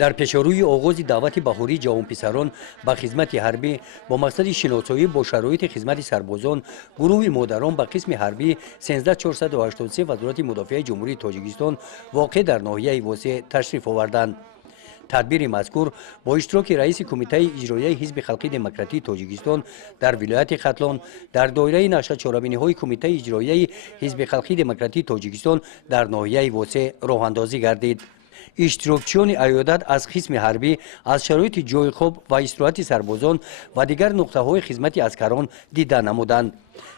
در پیشروی آغاز دعوت بهاری جوانپسران به خدمت حربی با مقصد شناسایی با شرایط خدمت سربازان، گروه مادران به قسم حربی 13483 وزارت مدافع جمهوری تاجیکستان واقع در ناحیه واسه تشریف آوردند. تدبیر مذکور با اشتراک رئیس کمیته اجرایی حزب خلقی دموکراتی تاجیکستان در ولایت ختلان در دایره نقشه چهاربینی‌های کمیته اجرایی حزب خلقی دموکراتی تاجیکستان در ناحیه واسه راه اندازی گردید. اشتراکچیان عیادت از قسم حربی از شرایط جای خواب و استراحت سربازان و دیگر نقطه‌های خدمت عسکران دیده نمودند.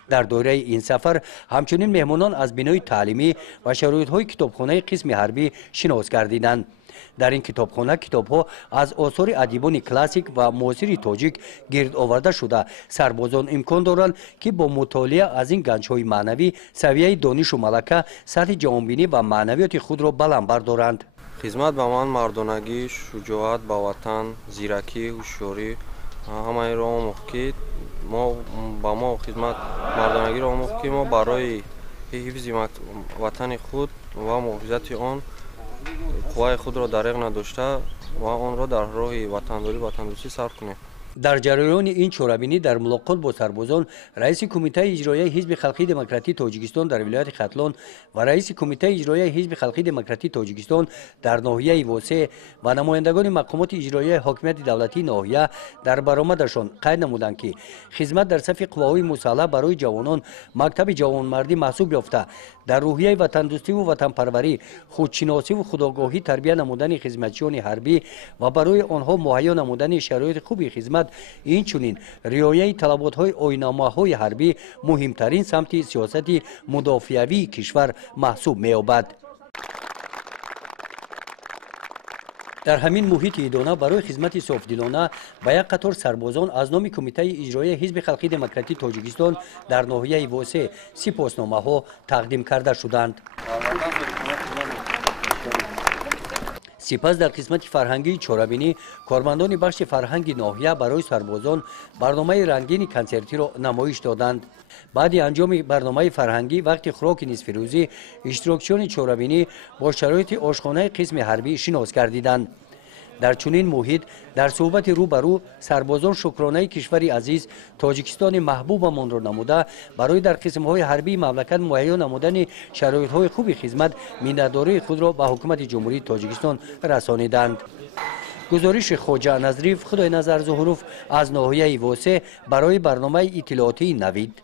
در دوره این سفر همچنین مهمانان از بنای تعلیمی و شرایط‌های کتابخانه قسم حربی شناس گردیدند. در این کتابخانه کتاب‌ها از آثار ادیبان کلاسیک و معاصر تاجیک گرد آورده شده سربازان امکان دارند که با مطالعه از این گنج‌های معنوی سویه دانش و ملکه سطح جهانبینی و معنویات خود را بلند بردارند. خدمت به من مردانگی، شجاعت به وطن، زیرکی، هوشیاری همه را آموخت که ما با ما خدمت مردانگی را آموخت که ما برای حفظ وطن خود و محافظت آن قوای خود را دریغ نداشته و آن را در راه وطنداری وطندوستی صرف کنیم. در جریان این چهاربینی در ملاقات با سربازان رئیس کمیته اجرایی حزب خلقی دموکراتی تاجیکستان در ولایت ختلان و رئیس کمیته اجرایی حزب خلقی دموکراتی تاجیکستان در ناحیه واسع و نمایندگان مقامات اجرایی حاکمیت دولتی ناحیه در برآمدشان قید نمودند که خدمت در صف قواهای مسلح برای جوانان مکتب جوانمردی محسوب یافته در روحیه وطندوستی و وطنپروری، خودشناسی و خودآگاهی تربیت نمودن خدمتچیان حربی و برای آنها مهیا نمودن شرایط خوبی خدمت این چنین رعایت طلبات‌های آیین‌نامه‌های حربی مهمترین سمت سیاست مدافعوی کشور محسوب می‌یابد. در همین محیط ایدانه برای خدمت صافدلانه به یک قطار سربازان از نام کمیته اجرایی حزب خلقی دموکراتی تاجیکستان در ناحیه واسع سپاسنامه‌ها تقدیم کرده شدند. سپس در قسمت فرهنگی چهاربینی کارمندان بخش فرهنگی ناحیه برای سربازان برنامه رنگین کنسرتی را نمایش دادند. بعد انجام برنامه فرهنگی وقت خوراک نصف روزی اشتراکچیان چهاربینی با شرایط آشخانه قسم حربی شناس گردیدند. در چنین محیط در صحبت روبرو سربازان شکرانه کشور عزیز تاجیکستان محبوبمان را نموده برای در قسم‌های حربی مملکت مهیا نمودن شرایط‌های خوبی خدمت مینداری خود را به حکومت جمهوری تاجیکستان رسانیدند. گزارش خواجه نظریف خدای نظر ظهروف از ناحیه واسع برای برنامه اطلاعاتی نوید.